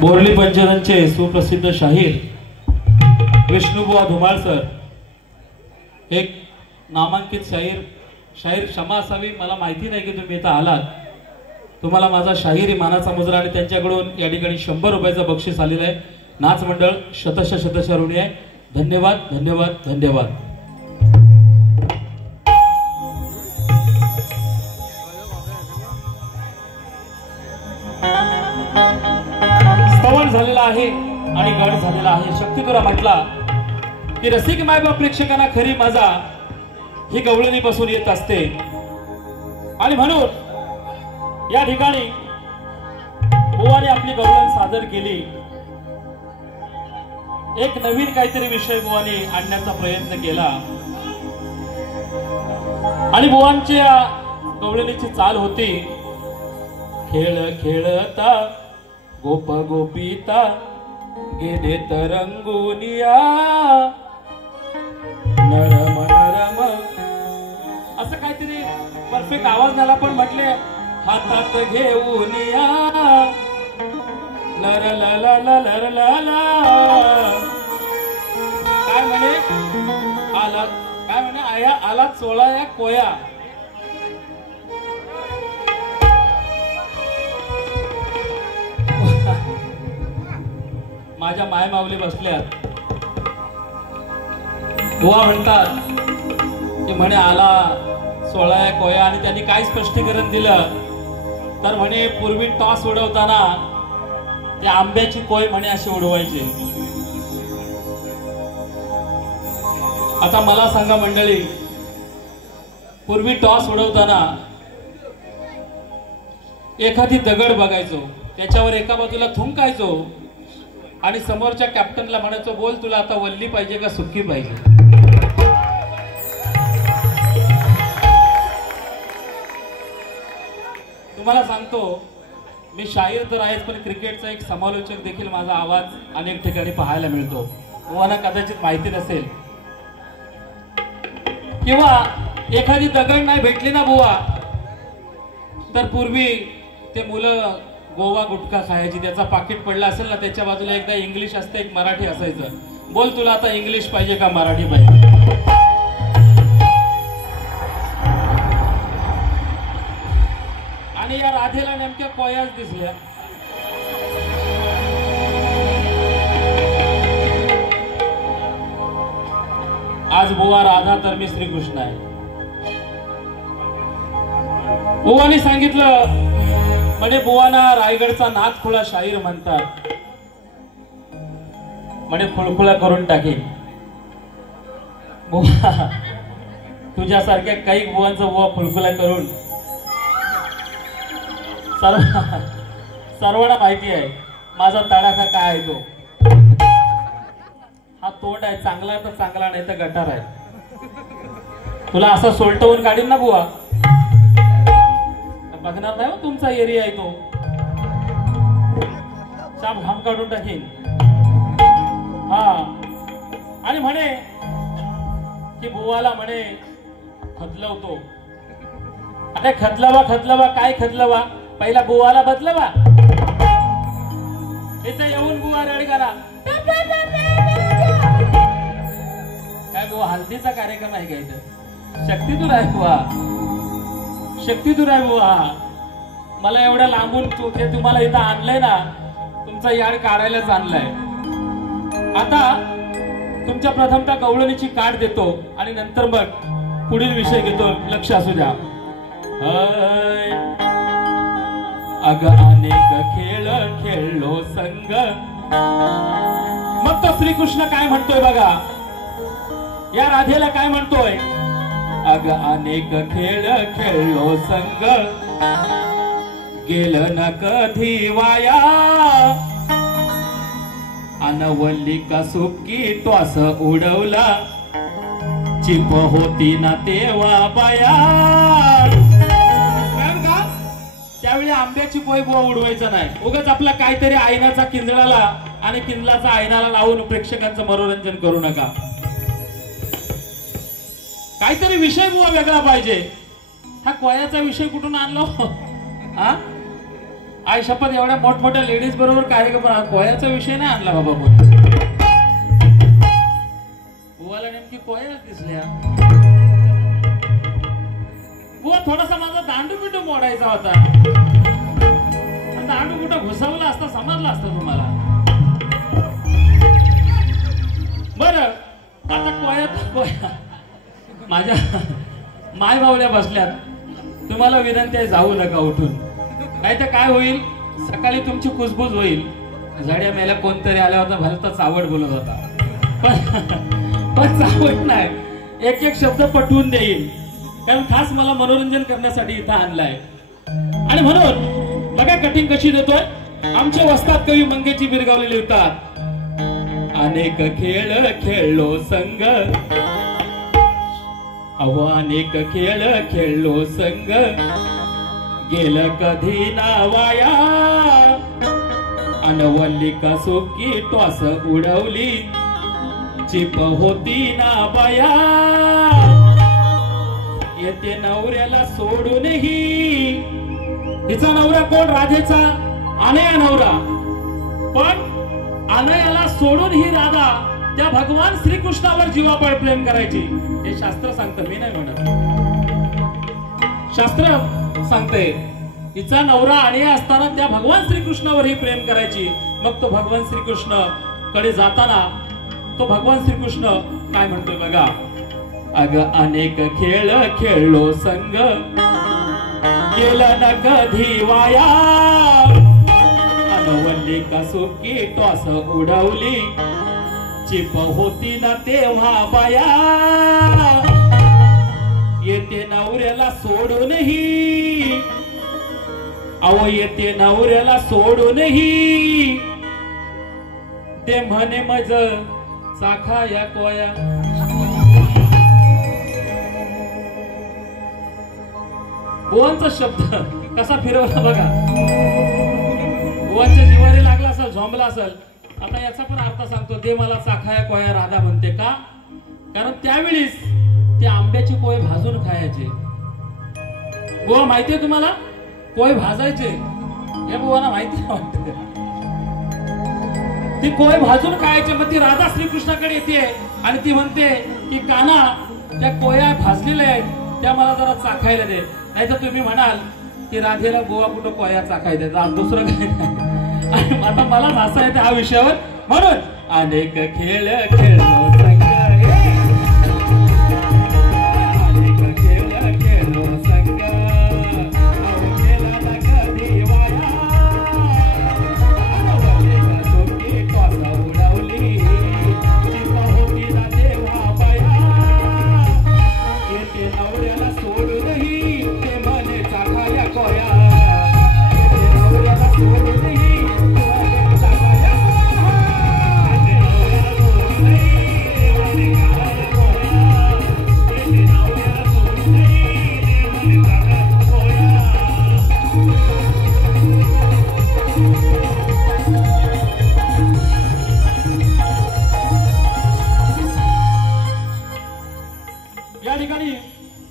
बोर्ली पंचदनचे सुप्रसिद्ध शाहीर विष्णुबुवा धुमाळ सर एक नामांकित शाहीर क्षमा असावी, मला माहिती नाही की तुम्ही इथं आलात। तुम्हाला माझा शाहिरी मानाचा मुजरा आणि त्यांच्याकडून या ठिकाणी 100 रुपयाचं बक्षीस आलेलं आहे। नाच मंडळ शतश ऋणी आहे। धन्यवाद धन्यवाद धन्यवाद। स्तवन झालेला आहे आणि गड झालेला आहे। शक्ती तुला म्हटला की रसिक मायबाप प्रेक्षकांना खरी मजा ही गवळणी पासून येत असते आणि म्हणून या ठिकाणी बुवाने आपली गवळण सादर केली। एक नवीन काहीतरी विषय बुवाने आणण्याचा प्रयत्न केला आणि बुवांच्या गवळणीची चाल होती खेळ खेळता गोप गोपिता गेले तरंगुनिया नरम नरम असं काहीतरी परफेक्ट आवाज झाला पण म्हटले हातात घेऊन या लर ला ला लर ला ला काय म्हणे आला काय म्हणे आया आला 16 या कोया माझ्या माय माऊली बसल्यात। बुवा म्हणतात की म्हणे आला 16 या कोया आणि त्यांनी काय स्पष्टीकरण दिलं तर म्हणे पूर्वी टॉस उडवताना त्या आंब्याची कोय म्हणे अशी उडवायची। आता मला सांगा मंडळी, पूर्वी टॉस उडवताना एखादी दगड बघायचो, त्याच्यावर एका बाजूला थुंकायचो आणि समोरच्या कॅप्टनला म्हणायचो बोल तुला आता वल्ली पाहिजे का सुक्की पाहिजे। तुम्हाला सांगतो मी शाहीर तर आहेच पण क्रिकेटचा एक समालोचक देखील माझा आवाज अनेक ठिकाणी पाहायला मिळतो। बुवांना कदाचित माहिती नसेल किंवा एखादी दगड नाही भेटली ना बुवा तर पूर्वी ते मुलं गोवा गुटखा खायची, त्याचा पाकिट पडला असेल ना त्याच्या बाजूला एकदा इंग्लिश असतं एक मराठी असायचं, बोल तुला आता इंग्लिश पाहिजे का मराठी पाहिजे। आणि या राधेला नेमक्या कोयाच दिसल्या। आज बुवा राधा तर मी श्रीकृष्ण आहे। बुवानी सांगितलं म्हणे बुवाना रायगडचा नाथखुळा शाहीर म्हणतात, म्हणे खुळखुळा करून टाकेल। बुवा तुझ्यासारख्या काही बुवांचा बुवा खुळखुळा करून सर्वांना माहिती आहे माझा तडाखा काय आहे। तो हा तोंड आहे, चांगला तर चांगला नाही तर गटार आहे। तुला असं सोलटवून काढीन ना बुवा, बघणार नाही तुमचा एरिया आहे तो, चाप घाम काढून टाकीन। हा आणि म्हणे की बुवाला म्हणे खदलवतो। अरे खदलवा काय खदलवा, पहिला बुवाला बदलवा। इथं येऊन बुवा रड करा काय बुवा हल्दीचा कार्यक्रम आहे का इथं? शक्तीतूर आहे बुवा, शक्तीतूर आहे बुवा। मला एवढ्या लांबून ते तुम्हाला इथं आणलंय ना, तुमचा याड काढायलाच आणलाय। आता तुमच्या प्रथमतः गवळणीची काढ देतो आणि नंतर मग पुढील विषय घेतो, लक्ष असू द्या। अग अनेक खेळ खेळलो संग, मग तो श्रीकृष्ण काय म्हणतोय बघा, या राधेला काय म्हणतोय, अग अनेक खेळ खेळलो संग गेलं न कधी वाया, अनवल्ली का सुक्की टॉस उडवला चिप होती ना तेव्हा बाया। त्यावेळी आंब्याची पोय बुवा उडवायचं नाही, उगाच आपला काहीतरी आईनाचा किंजळाला आणि किंजलाचा आईनाला लावून प्रेक्षकांचं मनोरंजन करू नका। काहीतरी विषय बुवा वेगळा पाहिजे। हा कोयाचा विषय कुठून आणलो? हा आई शपथ एवढ्या मोठमोठ्या लेडीज बरोबर कार्यक्रम कोयाचा विषय नाही आणला बाबा कोणी. बुवाला नेमकी कोयाच दिसल्या. बुवा थोडासा माझा दांडू बिंडू मोडायचा होता. दांडू कुठं घुसवला असता समजला असतं तुम्हाला. बर आता कोया माझ्या माय बावल्या बसल्यात. तुम्हाला विनंती आहे जाऊ नका उठून. नाही तर काय होईल सकाळी तुमची कुजबूज होईल. झड्या मेला कोणतरी आला होता भलता चावड बोलत होता. पण चावड नाही एक एक शब्द पटवून देईल. कारण खास मला मनोरंजन करण्यासाठी इथं आणलाय. आणि म्हणून बघा कटिंग कशी देतोय. आमच्या वस्तात कवी मंगेची बिरगावलेली लिहितात. अनेक खेळ खेळलो संग अहो अनेक खेळ खेळलो संग गेलं कधी ना वाया अनवल्लिका सुकी टॉस उडवली चिप होती ना बाया येते नवऱ्याला सोडूनही. हिचा नवरा कोण राधेचा अनया नवरा. पण अनयाला सोडून ही राधा त्या भगवान श्रीकृष्णावर जीवापाड प्रेम करायची. हे शास्त्र सांगतं मी नाही म्हणत. शास्त्र सांगते हिचा नवरा अनया असताना त्या भगवान श्रीकृष्णावर ही प्रेम करायची. मग तो भगवान श्रीकृष्ण कडे जाताना तो भगवान श्रीकृष्ण काय म्हणतोय बघा. अग अनेक खेळ खेळलो संग गेलं न कधी वाया अनवल्लिका सुकी टॉस उडवली चिप होती ना तेव्हा बाया येते नवऱ्याला सोडूनही. अहो येते नवऱ्याला सोडूनही ते म्हणे मज चाखा या कोया. बुवांचा शब्द कसा फिरवला बघा. बुवांच्या जिवारी लागला असेल झोंबला असेल. आता याचा पण अर्थ सांगतो. दे मला चाखाया कोया राधा म्हणते का. कारण त्यावेळीस ते आंब्याचे कोय भाजून खायचे. बुवा माहितीये तुम्हाला कोय भाजायचे हे बुवांना माहिती वाटत. ती कोय भाजून खायचे. मग ती राधा श्रीकृष्णाकडे येते आणि ती म्हणते की कान्हा त्या कोया भाजलेल्या आहेत त्या मला जरा चाखायला दे. नाही तर तुम्ही म्हणाल की राधेला गोवा कुठं कोया चाखायचा दुसरं काय नाही. आता मलाच हसायचं हा विषयावर. म्हणून अनेक खेळ खेळलो संग अनेक खेळ खेळलो संग गेला न कधी वाया अनवल्लिका सुकी टॉस उडवली चिप होती ना तेव्हा बाया येते नवऱ्याला सोडूनही ते म्हणे चाखाया कोया. येते नवऱ्याला सोडूनही या ठिकाणी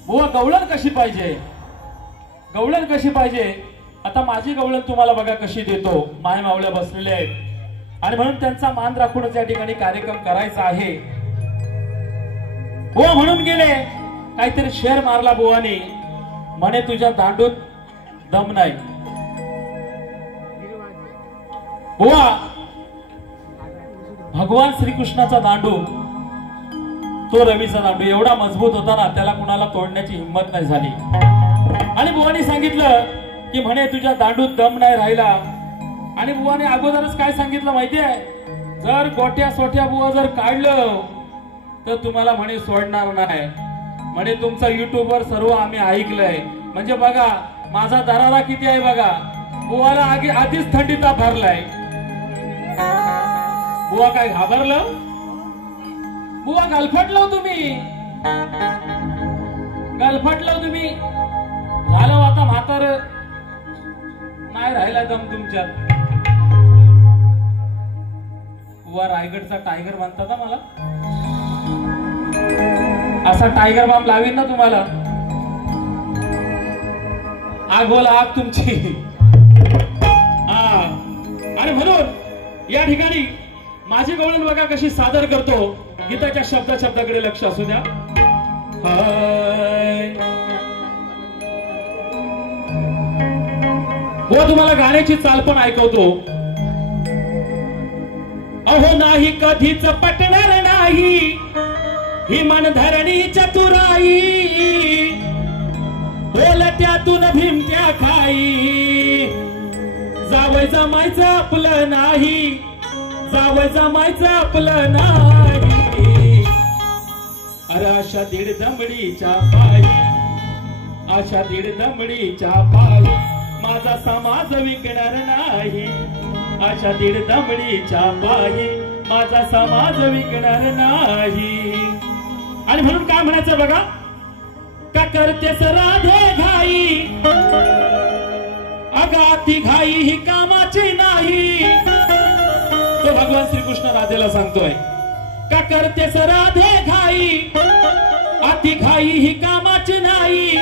बुवा गवळण कशी पाहिजे. गवळण कशी पाहिजे. आता माझी गवळण तुम्हाला बघा कशी देतो. माय मावळ्या बसलेले आहेत आणि म्हणून त्यांचा मान राखूनच या ठिकाणी कार्यक्रम करायचा आहे. बुवा म्हणून गेले काहीतरी शेर मारला बुवाने. म्हणे तुझ्या दांडूत दम नाही. बुवा भगवान श्रीकृष्णाचा दांडू तो रवीचा दांडू एवढा मजबूत होता ना त्याला कुणाला तोडण्याची हिंमत नाही झाली. आणि बुवाने सांगितलं की म्हणे तुझ्या दांडूत दम नाही राहिला. आणि बुवाने अगोदरच काय सांगितलं माहितीये. जर गोट्या सोट्या बुवा जर काढलं तर तुम्हाला म्हणे सोडणार नाही. म्हणे तुमचा युट्यूबवर सर्व आम्ही ऐकलंय. म्हणजे बघा माझा दरारा किती आहे बघा. बुवाला आधीच थंडीचा भरलाय. बुवा काय घाबरलं. बुवा गलफटलो तुम्ही. गलफटलो तुम्ही. झालं आता म्हातार नाही राहिला दम तुमच्यात. बुवा रायगडचा टायगर म्हणतात ना मला. असा टायगर बॉम्ब लावीन ना तुम्हाला. आग बोला आग तुमची. या ठिकाणी माझी गवळण बघा कशी सादर करतो. गीताच्या शब्दाकडे लक्ष असू द्या. व तुम्हाला गाण्याची चाल पण ऐकवतो. अहो नाही कधीच पटणार नाही ही मनधरणी चतुराई, बोलत्यातून भीमत्या खाई. जावय जमायचं आपलं नाही, जावय जमायचं आपलं नाही. अरे अशा दीड दमडीच्या पायी, अशा दीड दमडीच्या पायी माझा समाज विकणार नाही. अशा दीड दमडीच्या पायी माझा समाज विकणार नाही. आणि म्हणून काय म्हणायचं बघा, का करतेस राधे घाई, अगाती घाई ही कामाची नाही. तो भगवान श्रीकृष्ण राधेला सांगतोय, का करतेस राधे घाई, अति घाई ही कामाची नाही.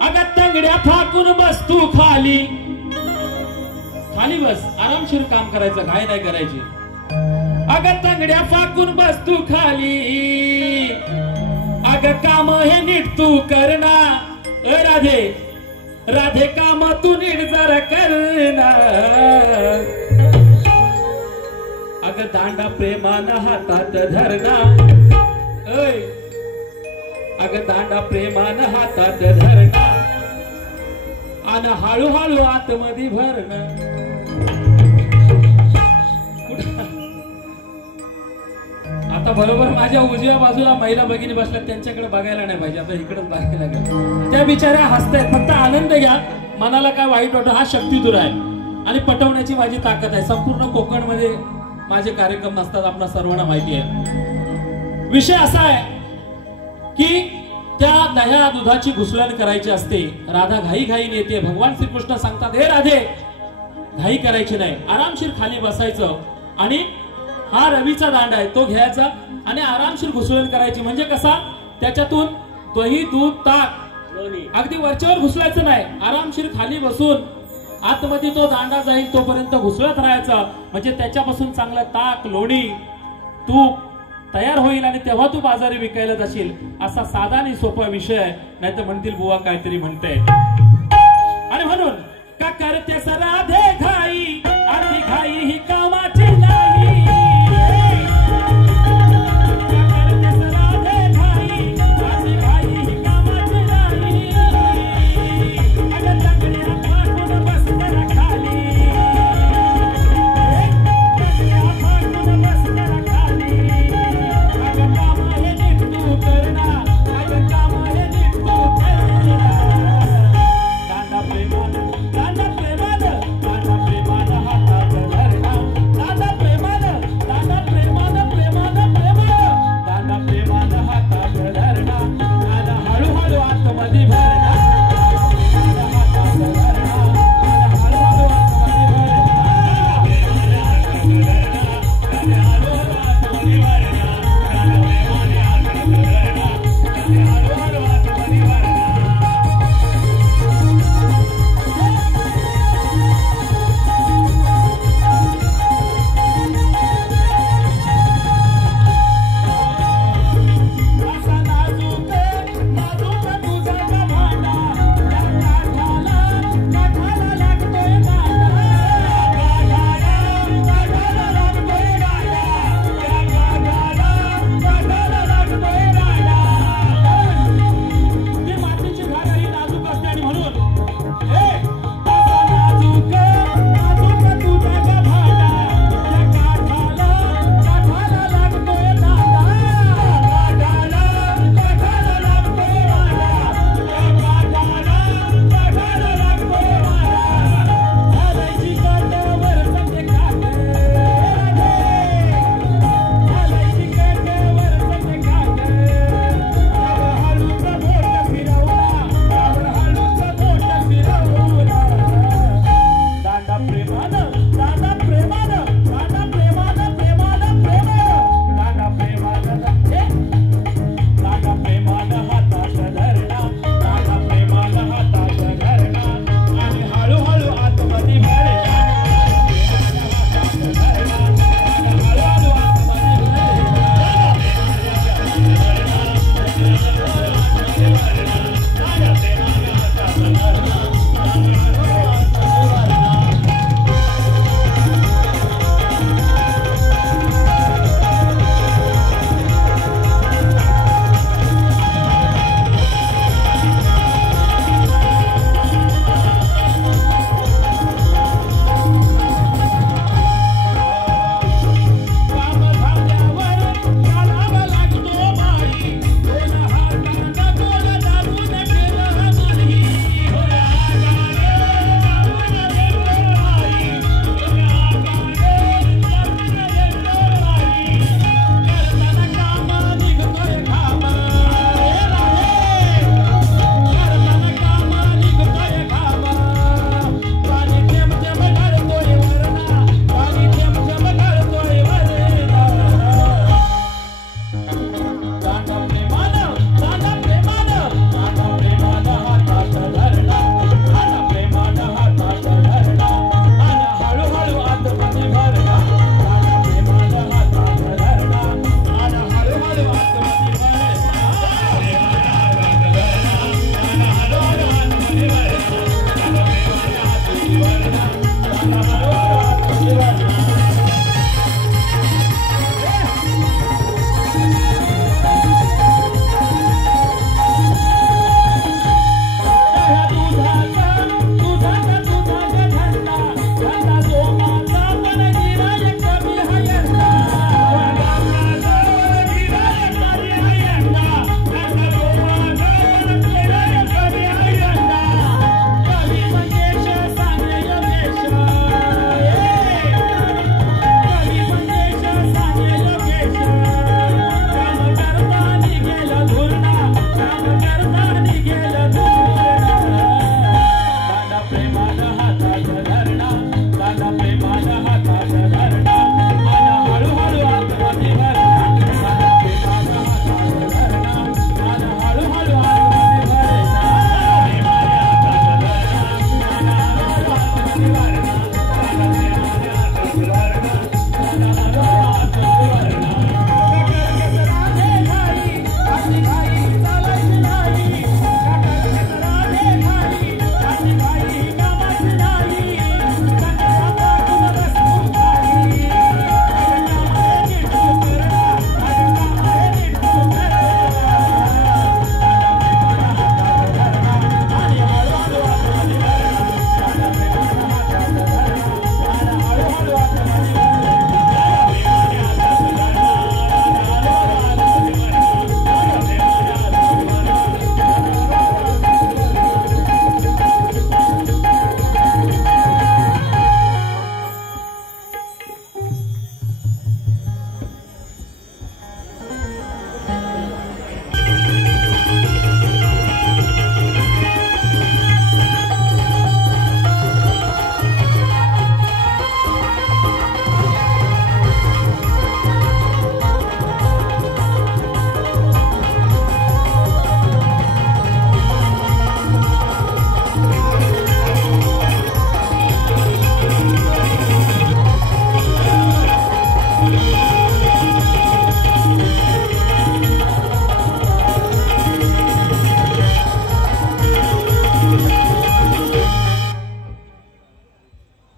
अगं तंगड्या फाकून बस तू खाली, खाली बस, आरामशीर काम करायचं, घाई नाही करायची. अगं तंगड्या फाकून बस तू खाली, अगं काम हे नीट तू करना. राधे राधे काम तू नीट जरा करना. अगं दांडा प्रेमानं हातात धरणा, अगं दांडा प्रेमानं हातात धरणा आणि हळूहळू आतमध्ये भरणं. आता बरोबर माझ्या उजव्या बाजूला महिला भगिनी बसल्या, त्यांच्याकडे बघायला नाही पाहिजे, आता इकडेच बघायला गेलं. त्या बिचाऱ्या हसतायत, फक्त आनंद घ्या, मनाला काय वाईट वाटत. हा शक्तिधुर आहे आणि पटवण्याची माझी ताकद आहे. संपूर्ण कोकणमध्ये माझे कार्यक्रम नसतात, आपल्या सर्वांना माहिती आहे. विषय असा आहे की त्या दह्या दुधाची घुसळण करायची असते. राधा घाई घाई नेते. भगवान श्रीकृष्ण सांगतात, हे राधे घाई करायची नाही, आरामशीर खाली बसायचं आणि हा रवीचा दांडा आहे तो घ्यायचा आणि आरामशीर घुसळण करायची. म्हणजे कसा, त्याच्यातून दही दूध ताक अगदी वरच्यावर घुसळायचं नाही, आरामशीर खाली बसून आतमध्ये तो दांडा जाईल तोपर्यंत घुसळत राहायचा. म्हणजे त्याच्यापासून चांगलं ताक लोणी तूप तयार होईल आणि तेव्हा तू बाजारी विकायला जाशील. असा साधा आणि सोपा विषय आहे. नाही तर म्हणतील बुवा काहीतरी म्हणते. आणि म्हणून का करतेस राधे घाई, अति घाई ही कामाची नाही. का करतेस राधे घाई, अति घाई ही कामाची नाही. अगं तंगड्या फाकून बस जरा खाली, तंगड्या फाकून बस जरा खाली. अगं काम हे नीट तू करना, अगं काम हे नीट तू करना. दांडा प्रेमानं, दांडा प्रेमानं, दांडा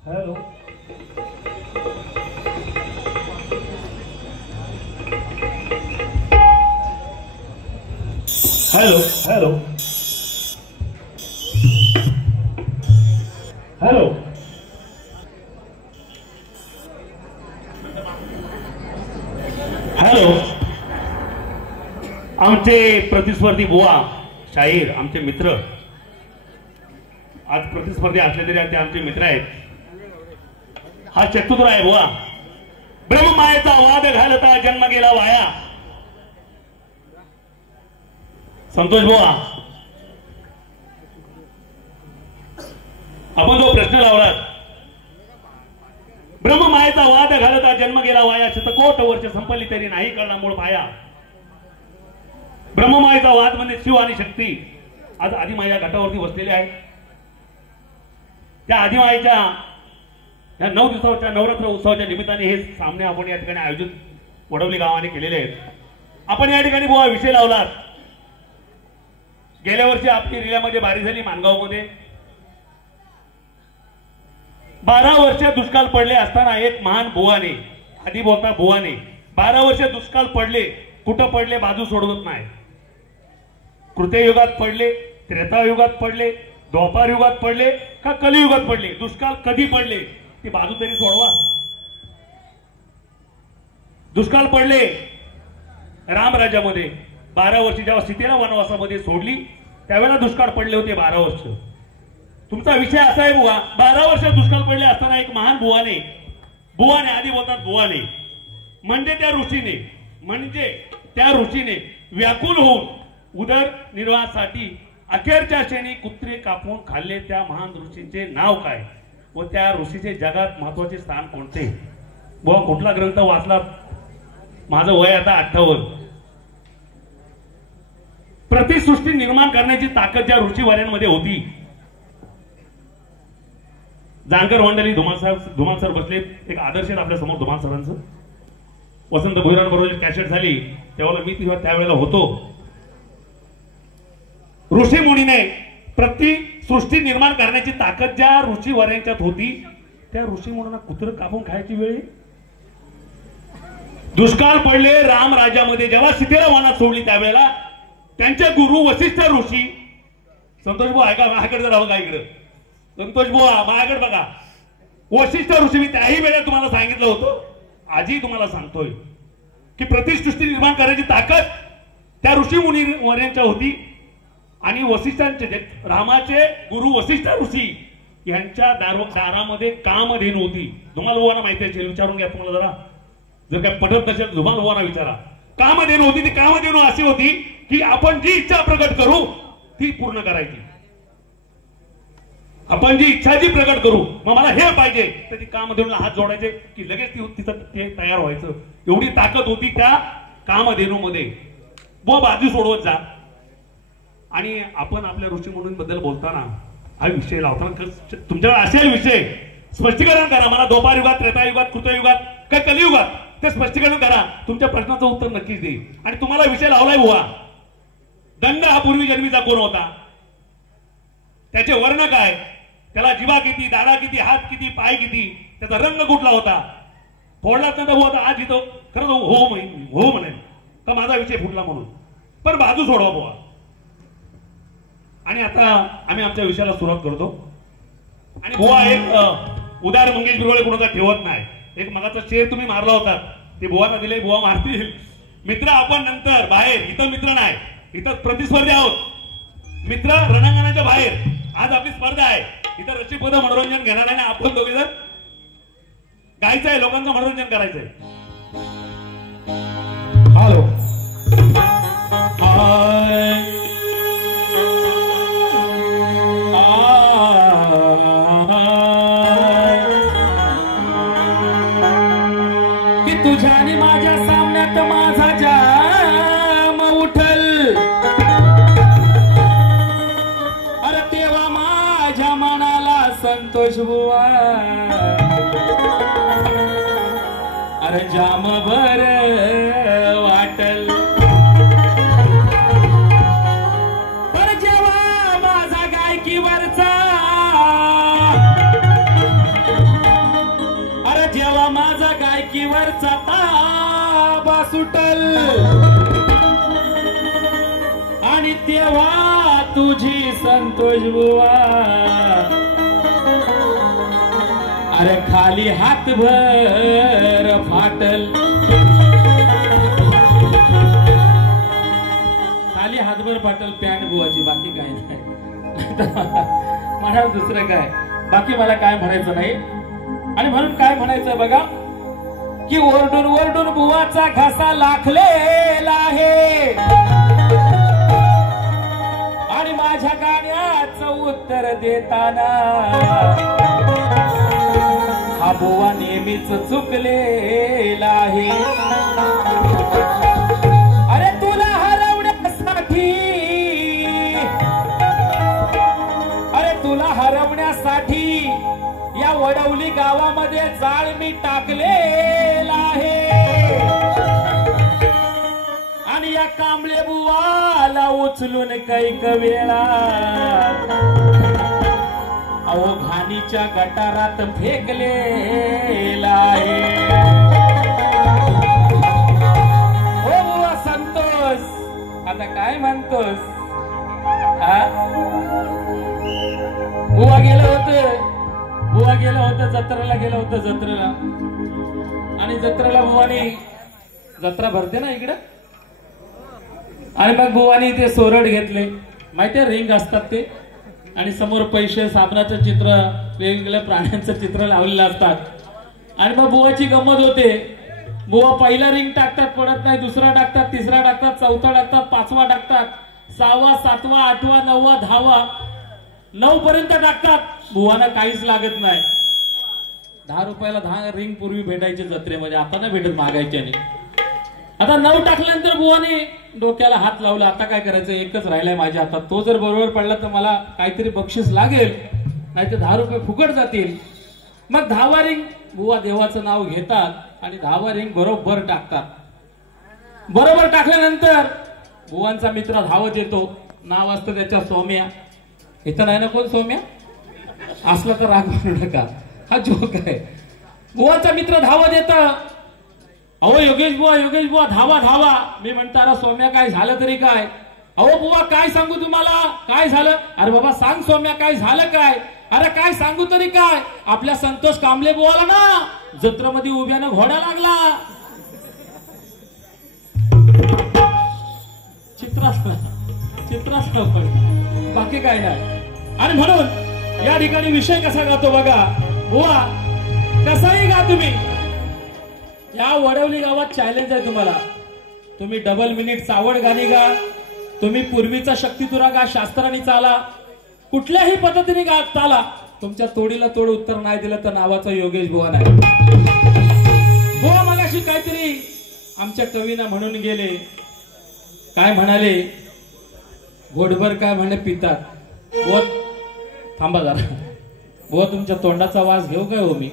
hello hello hello hello hello आमचे प्रतिस्पर्धी बुवा शाहीर आमचे मित्र आज प्रतिस्पर्धी असले तरी ते आमचे मित्र आहेत. हा चतुर आहे बुवा. ब्रह्ममायेचा वाद घालता जन्म गेला वाया. संतोष बुवा आपण जो प्रश्न लावला ब्रह्ममायेचा वाद घालता जन्म गेला वाया. शतकोट वर्ष संपली तरी नाही कळला मूळ पाया. ब्रह्ममायेचा वाद म्हणजे शिव आणि शक्ती आज आदिमाया घाटावरती बसलेले आहे. त्या आदिमायेच्या या 9 दिवसाच्या नवरात्र उत्सवाच्या निमित्ताने हे सामने आपण या ठिकाणी आयोजित वडवली गावाने केलेले आहेत. आपण या ठिकाणी बुवा विषय लावलात. गेल्या वर्षी आपली रिल्यामध्ये बारी झाली माणगावमध्ये. 12 वर्ष दुष्काळ पडले असताना एक महान बुवाने आधी बोलता बुवाने 12 वर्ष दुष्काळ पडले. कुठं पडले बाजू सोडवत नाही. कृतयुगात पडले, त्रेतायुगात पडले, द्वापार युगात पडले का कलियुगात पडले, दुष्काळ कधी पडले ती बाजू तरी सोडवा. दुष्काळ पडले रामराज्यामध्ये 12 वर्ष जेव्हा सीतेला वनवासामध्ये सोडली त्यावेळेला दुष्काळ पडले होते 12 वर्ष. तुमचा विषय असा आहे बुवा 12 वर्ष दुष्काळ पडले असताना एक महान बुवाने आधी बोलतात बुवाने म्हणजे त्या ऋषीने व्याकुल होऊन उदरनिर्वाहासाठी अखेरच्या क्षणी कुत्रे कापून खाल्ले. त्या महान ऋषीचे नाव काय व त्या ऋषीचे जगात महत्वाचे स्थान कोणते? बुवा कुठला ग्रंथ वाचला? माझं वय आता 58. प्रतिसृष्टी निर्माण करण्याची ताकद ज्या ऋषीवर्यांमध्ये होती. जानकर मंडळी धुमाल सर बसले. एक आदर्श आपल्या समोर धुमाल सरांचं. वसंत भुईरांबरोबर कॅसेट झाली तेव्हा मी त्यावेळेला होतो. ऋषी मुनीने प्रतिसृष्टी निर्माण करण्याची ताकद ज्या ऋषीवर्यांच्यात होती त्या ऋषी मुनींना कुत्र कापून खायची वेळ. दुष्काळ पडले राम राज्यामध्ये जेव्हा सीतेला वनात सोडली त्यावेळेला त्यांचे गुरु वशिष्ठ ऋषी. संतोष बुवा ऐका माझ्याकडे जर हवं का इकडे. संतोष बुवा माझ्याकडे बघा. वशिष्ठ ऋषी मी त्याही वेळेला तुम्हाला सांगितलं होतं आजही तुम्हाला सांगतोय की प्रतिसृष्टी निर्माण करण्याची ताकद त्या ऋषी मुनी वर्यांच्या होती. आणि वशिष्ठांचे रामाचे गुरु वशिष्ठ ऋषी यांच्या दारामध्ये कामधेनू होती. धुमाल बुवांना माहिती आहे विचारून घ्या तुम्हाला जरा जर काय पटत नसेल धुमाल बुवांना विचारा. कामधेनू होती. ती कामधेनू अशी होती की आपण जी इच्छा प्रकट करू ती पूर्ण करायची. आपण जी इच्छा जी प्रकट करू मग मला हे पाहिजे तर ती कामधेनूला हात जोडायचे की लगेच तिचं ते तयार व्हायचं. एवढी ताकद होती त्या कामधेनूमध्ये. व बाजू सोडवत जा. आणि आपण आपल्या ऋषी मुनींबद्दल बोलताना हा विषय लावताना तुमच्याकडे असे विषय स्पष्टीकरण करा. मला द्वापार युगात, त्रेतायुगात, कृतयुगात काय कलियुगात ते स्पष्टीकरण करा. तुमच्या प्रश्नाचं उत्तर नक्कीच देईल. आणि तुम्हाला विषय लावलाय बुवा दंड हा पूर्वी जन्मीचा कोण होता, त्याचे वर्ण काय, त्याला जीवा किती, दाढा किती, हात किती, पाय किती, त्याचा रंग कुठला होता. फोडलाच नव्हता बुवा आज इथं खरंच हो म्हणेल का माझा विषय फुटला म्हणून. पण बाजू सोडवा बुवा. आणि आता आम्ही आमच्या विषयाला सुरुवात करतो. आणि बुवा एक उदार मंगेश बिरोळे कोणाचा ठेवत नाही. एक मगाचा शेर तुम्ही मारला होता ते बुवांना दिले. बुवा मारतील. मित्र आपण नंतर बाहेर. इथं मित्र नाही, इथं प्रतिस्पर्धी आहोत. मित्र रणांगणाच्या बाहेर. आज आपली स्पर्धा आहे. इथं रसिकपद मनोरंजन घेणार आहे. आपण दोघे जण गायचं आहे, लोकांचं मनोरंजन करायचंय. हॅलो तुझ्या आणि माझ्या सामन्यात माझा जाम उठल. अरे तेव्हा माझ्या मनाला संतोष बुवा अरे जाम भर वाटल. पण जेव्हा माझा गायकीवरचा वरचा ताबा सुटल आणि तेव्हा तुझी संतोष बुवा अरे खाली हातभर फाटल खाली हातभर फाटल पॅन्ट बुवाची बाकी काय नाही म्हणाल दुसरं काय बाकी मला काय म्हणायचं नाही आणि म्हणून काय म्हणायचं बघा की ओरडून ओरडून बुवाचा घासा लाखलेला आहे आणि माझ्या गाण्याचं उत्तर देताना हा बुवा नेहमीच चुकलेला आहे अरे तुला हरवण्यासाठी या वडवली गावामध्ये जाळ मी टाकलेला आहे आणि या कांबळे बुवाला उचलून कैक वेळा अहो घाणीच्या गटारात फेकलेला आहे हो बुवा संतोष आता काय म्हणतोस बुवा गेलं होतं जत्रेला गेलं होतं जत्रेला आणि जत्रेला बुवानी जत्रा भरते ना इकडं आणि मग बुवानी ते सोरड घेतले माहितीये रिंग असतात ते आणि समोर पैसे साबणाचं चित्र वेगवेगळ्या प्राण्यांचं चित्र लावलेलं असतात आणि मग बुवाची गंमत होते बुवा पहिला रिंग टाकतात पडत नाही दुसरा टाकतात तिसरा टाकतात चौथा टाकतात पाचवा टाकतात सहावा सातवा आठवा नववा 10वा 9 पर्यंत टाकतात बुवाना काहीच लागत नाही 10 रुपयाला 10 रिंग पूर्वी भेटायचे जत्रेमध्ये आता नाही भेटत मागायच्याने आता 9 टाकल्यानंतर बुवाने डोक्याला हात लावला आता काय करायचं एकच राहिलाय माझ्या हातात तो जर बरोबर पडला तर मला काहीतरी बक्षीस लागेल नाही तर 10 रुपये फुकट जातील मग 10वा रिंग बुवा देवाचं नाव घेतात आणि 10वा रिंग बरोबर टाकतात बरोबर टाकल्यानंतर बुवांचा मित्र धावत येतो नाव असतं त्याच्या सौम्या इथं नाही ना कोण सौम्या असला तर राग मानू नका हा जोक आहे बुवाचा मित्र धावत येतं अहो योगेश बुवा धावा धावा मी म्हणतो अरे सौम्या काय झालं तरी काय अहो बुवा काय सांगू तुम्हाला काय झालं अरे बाबा सांग सौम्या काय झालं काय अरे काय सांगू तरी काय आपल्या संतोष कांबळे बुवाला ना जत्रेमध्ये उभ्यानं घोडा लागला चित्रात पण बाकी काय नाही आणि म्हणून या ठिकाणी विषय कसा गातो बघा बुवा कसाही गा तुम्ही या वडवली गावात चॅलेंज आहे तुम्हाला तुम्ही डबल मिनिट चावड गाणी गा तुम्ही पूर्वीचा शक्तितुरा गा शास्त्राने चाला कुठल्याही पद्धतीने गा चाला तुमच्या तोडीला तोड उत्तर नाही दिलं तर नावाचा योगेश बुवा नाही बुवा मगाशी काहीतरी आमच्या कवीना म्हणून गेले काय म्हणाले घोटभर काय म्हणे पितात बुवा थांबा जरा बुवा तुमच्या तोंडाचा वास घेऊ काय हो मी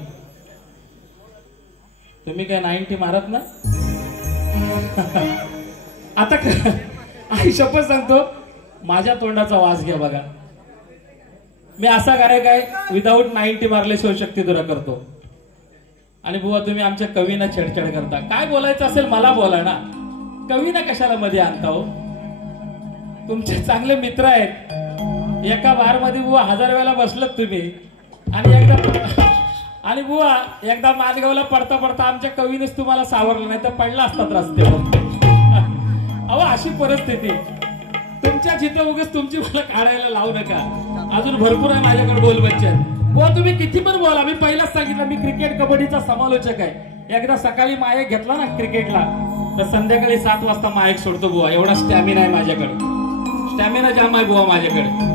तुम्ही काय 90 मारत ना आता आई शपथ सांगतो माझ्या तोंडाचा वास घ्या बघा मी असा काय विदाऊट 90 मारल्याशिवाय शक्तितुरा करतो आणि बुवा तुम्ही आमच्या कवीना छेडछाड करता काय बोलायचं असेल मला बोला ना कवीना कशाला मध्ये आणता हो तुमचे चांगले मित्र आहेत एका बार मध्ये बुवा 1000 वेळा बसलत तुम्ही आणि बुवा एकदा मादगावला पडता पडता आमच्या कवीनेच तुम्हाला सावरलं नाही तर पडला असतात रस्त्यावर अहो अशी परिस्थिती तुमच्या जिथे उगच तुमची मला काढायला लावू नका अजून भरपूर आहे माझ्याकडे बोलबच्चन बुवा तुम्ही किती पण बोला मी पहिलाच सांगितलं मी क्रिकेट कबड्डीचा समालोचक आहे एकदा सकाळी मायक घेतला ना क्रिकेटला तर संध्याकाळी 7 वाजता मायक सोडतो बुवा एवढा स्टॅमिना आहे माझ्याकडे स्टॅमिना जाम आहे बुवा माझ्याकडे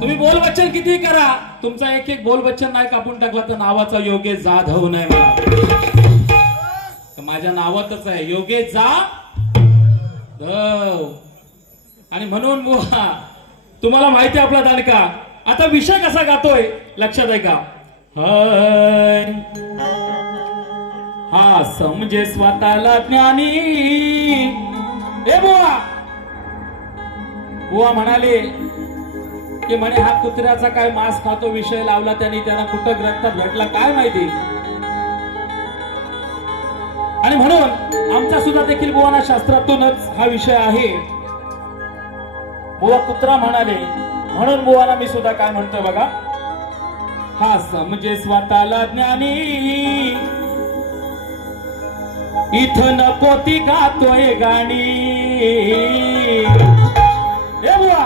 तुम्ही बोल बच्चन किती करा तुमचा एक बोल बच्चन नाही कापून टाकला तर नावाचा योगेश जाधव नाही मला माझ्या नावातच आहे योगेश जाधव आणि म्हणून बुवा तुम्हाला माहिती आपला दानका आता विषय कसा गातोय लक्षात आहे का हा समजे स्वतःला ज्ञानी ए बुवा म्हणाले की म्हणे हा कुत्र्याचा काय मांस खातो विषय लावला त्यांनी कुठं ग्रंथात भेटला काय माहिती आणि म्हणून आमचा सुद्धा देखील बुवाना शास्त्रातूनच हा विषय आहे. बुवा कुत्रा म्हणाले म्हणून बुवाना मी सुद्धा काय म्हणतोय बघा. हा समजे स्वतःला ज्ञानी इथं नको ती गातोय गाणी. हे बुवा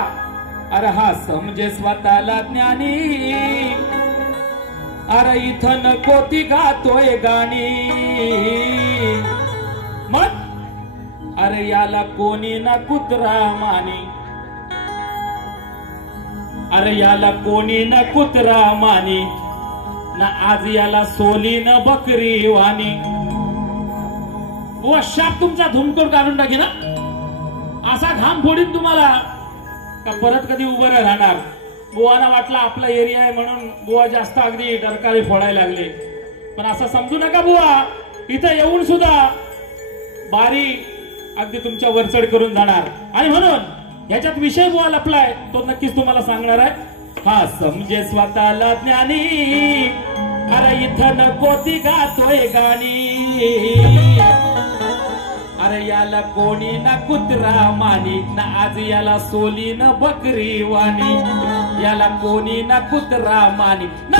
अरे हा समजे स्वतःला ज्ञानी अरे इथं नको ती गातोय गाणी. मग अरे याला कोणी ना कुत्रा मानी. अरे याला कोणी न कुत्रा मानी ना आज याला सोली न बकरी वाणी. बुवा शाप तुमचा धुमकोड काढून टाकी ना. असा घाम फोडीन तुम्हाला का परत कधी उभं राहणार. बुवाना वाटला आपला एरिया आहे म्हणून बुवा जास्त अगदी डरकाळी फोडायला लागले. पण असं समजू नका बुवा इथं येऊन सुद्धा बारी अगदी तुमच्या वरचढ करून जाणार. आणि म्हणून याच्यात विषय बुवा लपलाय तो नक्कीच तुम्हाला सांगणार आहे. हा समजे स्वतःला ज्ञानी अरे इथं नको ती गातोय गाणी. अरे याला कोणी ना कुत्रा मानिक ना आज याला सोली न बकरी वाणी. याला कोणी ना कुत्रा मानिक ना